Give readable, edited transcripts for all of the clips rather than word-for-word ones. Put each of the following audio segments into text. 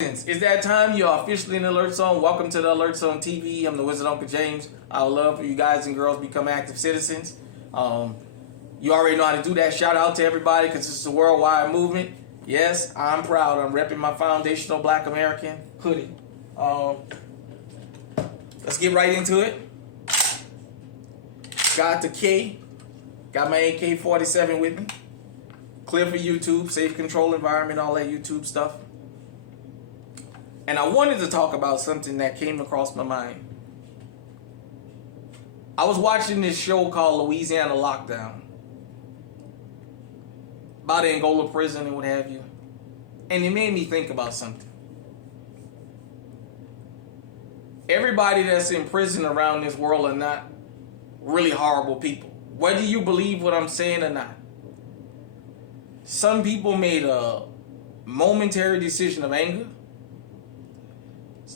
It's that time. You're officially in the Alert Zone. Welcome to the Alert Zone TV. I'm the Wizard Uncle James. I would love for you guys and girls to become active citizens. You already know how to do that. Shout out to everybody because this is a worldwide movement. Yes, I'm proud. I'm repping my foundational Black American hoodie. Let's get right into it. Got the K. Got my AK-47 with me. Clear for YouTube, safe control environment, all that YouTube stuff. And I wanted to talk about something that came across my mind. I was watching this show called Louisiana Lockdown about Angola prison and what have you. And it made me think about something. Everybody that's in prison around this world are not really horrible people. Whether you believe what I'm saying or not. Some people made a momentary decision of anger.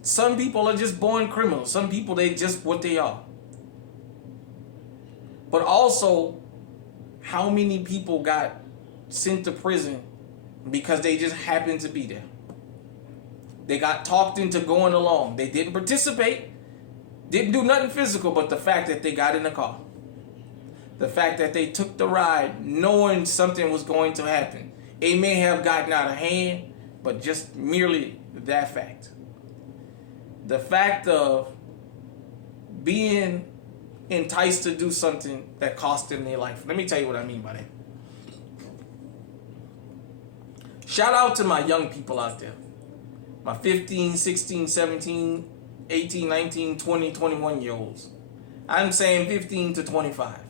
Some people are just born criminals. Some people, they just what they are. But also, how many people got sent to prison because they just happened to be there? They got talked into going along. They didn't participate, didn't do nothing physical, but the fact that they got in the car. The fact that they took the ride knowing something was going to happen. It may have gotten out of hand, but just merely that fact. The fact of being enticed to do something that cost them their life. Let me tell you what I mean by that. Shout out to my young people out there. My 15, 16, 17, 18, 19, 20, 21 year olds. I'm saying 15 to 25.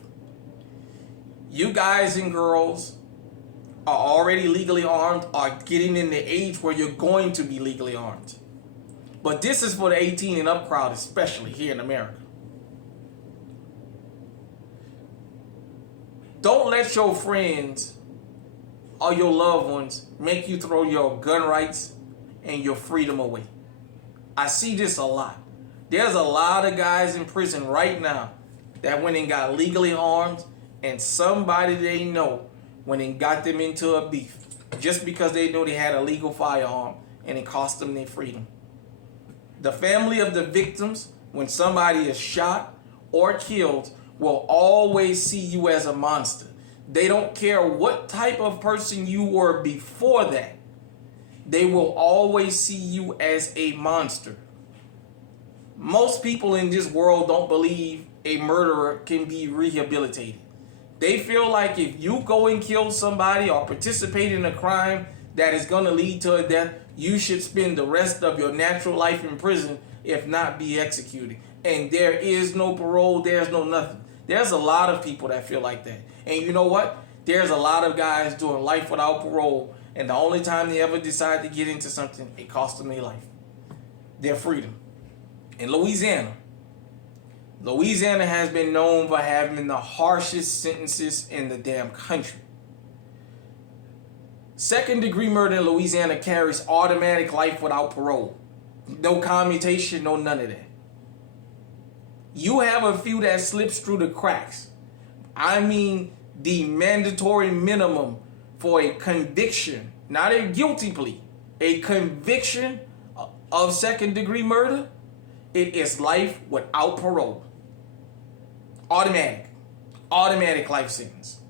You guys and girls are already legally armed, are getting in the age where you're going to be legally armed. But this is for the 18 and up crowd, especially here in America. Don't let your friends or your loved ones make you throw your gun rights and your freedom away. I see this a lot. There's a lot of guys in prison right now that went and got legally armed, and somebody they know went and got them into a beef just because they know they had a legal firearm and it cost them their freedom. The family of the victims, when somebody is shot or killed, will always see you as a monster. They don't care what type of person you were before that. They will always see you as a monster. Most people in this world don't believe a murderer can be rehabilitated. They feel like if you go and kill somebody or participate in a crime that is going to lead to a death, you should spend the rest of your natural life in prison, if not be executed. And there is no parole, there's no nothing. There's a lot of people that feel like that. And you know what? There's a lot of guys doing life without parole, and the only time they ever decide to get into something, it costs them their life. Their freedom. In Louisiana has been known for having the harshest sentences in the damn country. Second-degree murder in Louisiana carries automatic life without parole. No commutation, no none of that. You have a few that slips through the cracks. I mean the mandatory minimum for a conviction, not a guilty plea, a conviction of second-degree murder, it is life without parole. Automatic life sentence.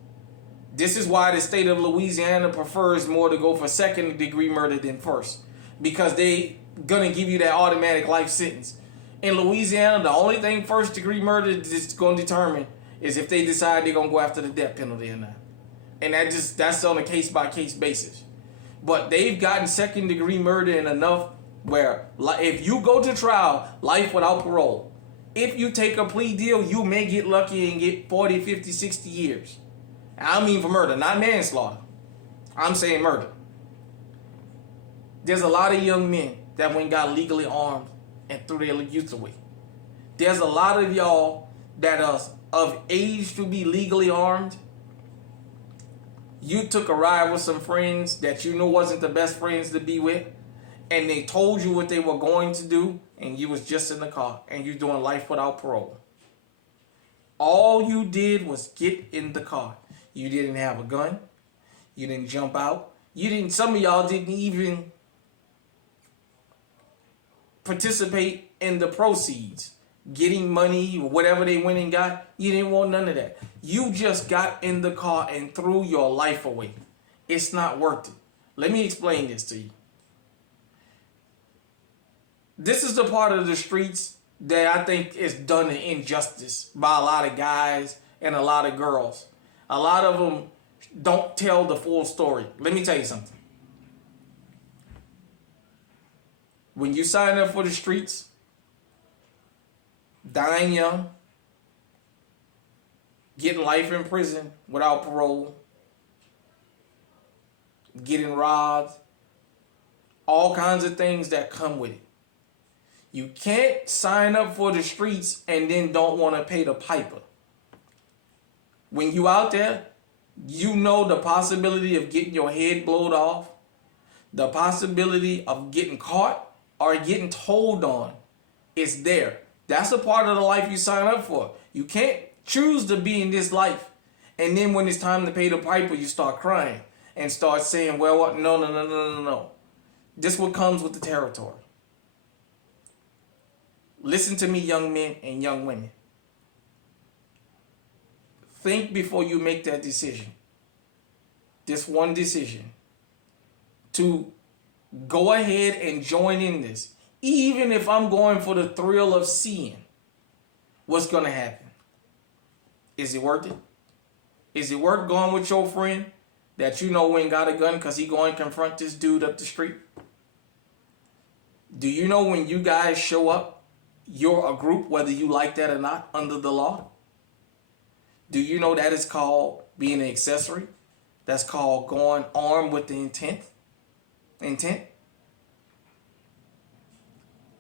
This is why the state of Louisiana prefers more to go for second degree murder than first, because they gonna give you that automatic life sentence. In Louisiana, the only thing first degree murder is gonna determine is if they decide they're gonna go after the death penalty or not. And that's on a case by case basis. But they've gotten second degree murder in enough where if you go to trial, life without parole. If you take a plea deal, you may get lucky and get 40, 50, 60 years. I mean for murder, not manslaughter. I'm saying murder. There's a lot of young men that went and got legally armed and threw their youth away. There's a lot of y'all that are of age to be legally armed. You took a ride with some friends that you knew wasn't the best friends to be with, and they told you what they were going to do, and you was just in the car, and you're doing life without parole. All you did was get in the car. You didn't have a gun. You didn't jump out. You didn't. Some of y'all didn't even participate in the proceeds, getting money, whatever they went and got. You didn't want none of that. You just got in the car and threw your life away. It's not worth it. Let me explain this to you. This is the part of the streets that I think is done an injustice by a lot of guys and a lot of girls. A lot of them don't tell the full story. Let me tell you something. When you sign up for the streets, dying young, getting life in prison without parole, getting robbed, all kinds of things that come with it. You can't sign up for the streets and then don't want to pay the piper. When you out there, you know the possibility of getting your head blowed off, the possibility of getting caught or getting told on is there. That's a part of the life you sign up for. You can't choose to be in this life. And then when it's time to pay the piper, you start crying and start saying, well, what? No. This is what comes with the territory. Listen to me, young men and young women. Think before you make that decision. This one decision to go ahead and join in this, even if I'm going for the thrill of seeing what's going to happen. Is it worth it? Is it worth going with your friend that you know ain't got a gun because he going to confront this dude up the street? Do you know when you guys show up, you're a group, whether you like that or not, under the law? Do you know that is called being an accessory? That's called going armed with the intent.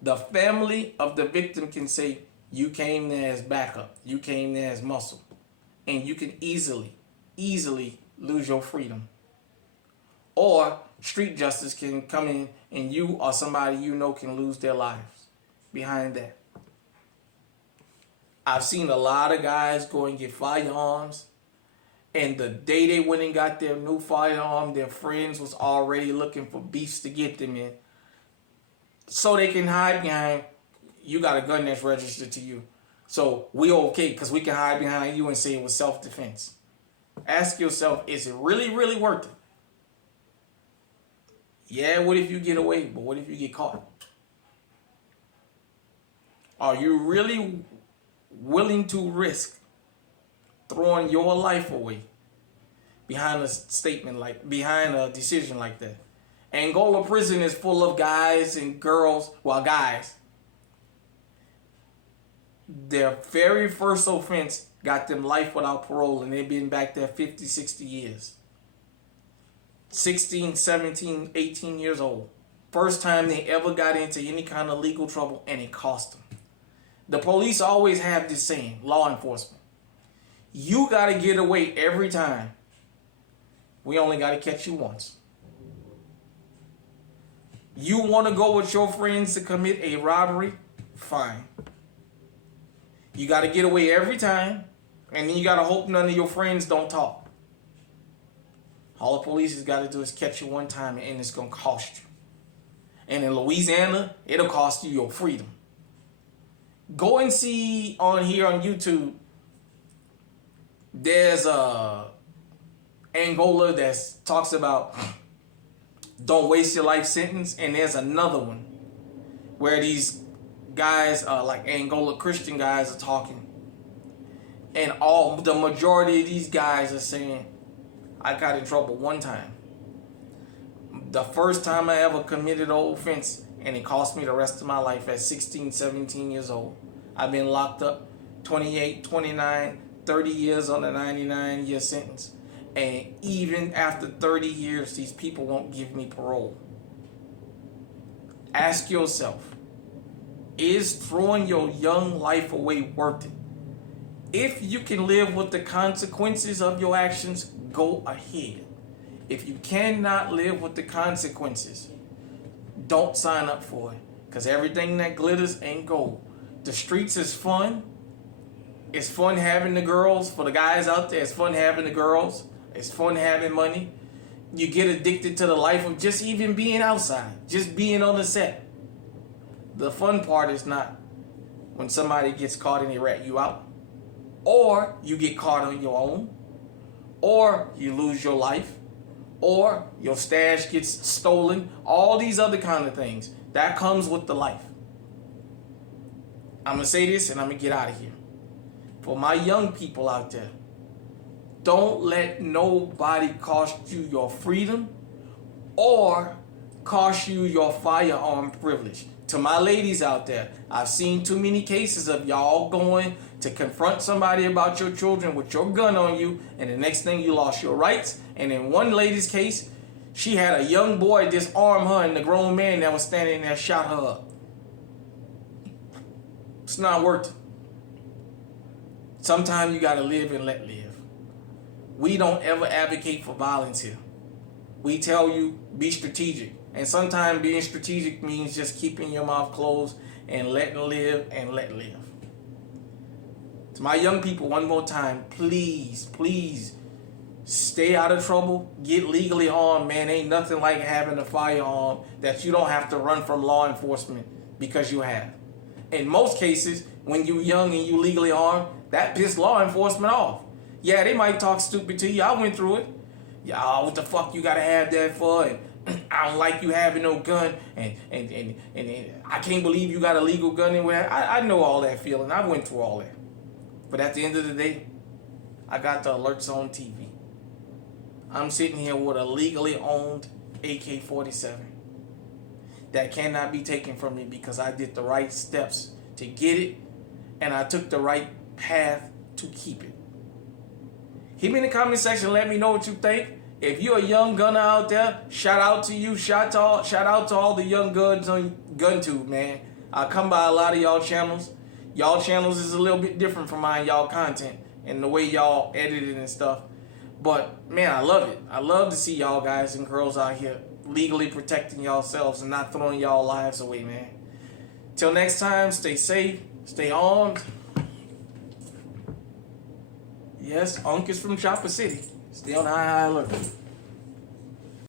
The family of the victim can say, you came there as backup. You came there as muscle. And you can easily lose your freedom. Or street justice can come in and you or somebody you know can lose their lives behind that. I've seen a lot of guys go and get firearms, and the day they went and got their new firearm, their friends was already looking for beefs to get them in. So they can hide behind, you got a gun that's registered to you. So we okay because we can hide behind you and say it was self-defense. Ask yourself, is it really, really worth it? Yeah, what if you get away? But what if you get caught? Are you really willing to risk throwing your life away behind a decision like that? Angola prison is full of guys and girls, guys. Their very first offense got them life without parole, and they've been back there 50, 60 years. 16, 17, 18 years old. First time they ever got into any kind of legal trouble, and it cost them. The police always have this saying, law enforcement, you got to get away every time. We only got to catch you once. You want to go with your friends to commit a robbery? Fine. You got to get away every time, and then you got to hope none of your friends don't talk. All the police has got to do is catch you one time, and it's going to cost you. And in Louisiana, it'll cost you your freedom. Go and see on here on YouTube, there's a Angola that talks about don't waste your life sentence, and there's another one where these guys, like Angola Christian guys, are talking, and the majority of these guys are saying, I got in trouble one time. The first time I ever committed an offense, and it cost me the rest of my life at 16, 17 years old. I've been locked up 28, 29, 30 years on a 99-year sentence. And even after 30 years, these people won't give me parole. Ask yourself, is throwing your young life away worth it? If you can live with the consequences of your actions, go ahead. If you cannot live with the consequences, don't sign up for it. Because everything that glitters ain't gold. The streets is fun. It's fun having the girls. For the guys out there, it's fun having the girls. It's fun having money. You get addicted to the life of just even being outside. Just being on the set. The fun part is not when somebody gets caught and they rat you out, or you get caught on your own, or you lose your life, or your stash gets stolen. All these other kind of things that comes with the life. I'm gonna say this and I'm gonna get out of here. For my young people out there, don't let nobody cost you your freedom or cost you your firearm privilege. To my ladies out there, I've seen too many cases of y'all going to confront somebody about your children with your gun on you, and the next thing you lost your rights. And in one lady's case, she had a young boy disarm her, and the grown man that was standing there shot her up. It's not worth it. Sometimes you gotta live and let live. We don't ever advocate for violence here. We tell you, be strategic. And sometimes being strategic means just keeping your mouth closed and letting live and let live. To my young people, one more time, please, please stay out of trouble. Get legally armed, man. Ain't nothing like having a firearm that you don't have to run from law enforcement because you have. In most cases, when you're young and you legally armed, that pisses law enforcement off. Yeah, they might talk stupid to you. I went through it. Yeah, what the fuck you gotta have that for? And I don't like you having no gun, and I can't believe you got a legal gun anywhere. I know all that feeling. I went through all that. But at the end of the day, I got the alerts on TV. I'm sitting here with a legally owned AK-47 that cannot be taken from me because I did the right steps to get it, and I took the right path to keep it. Hit me in the comment section. Let me know what you think. If you're a young gunner out there, shout out to you. Shout out to all the young guns on GunTube, man. I come by a lot of y'all channels. Y'all channels is a little bit different from mine, y'all content, and the way y'all edit it and stuff. But, man, I love it. I love to see y'all guys and girls out here legally protecting yourselves and not throwing y'all lives away, man. Till next time, stay safe, stay armed. Yes, Unc is from Chopper City. Stay on high alert.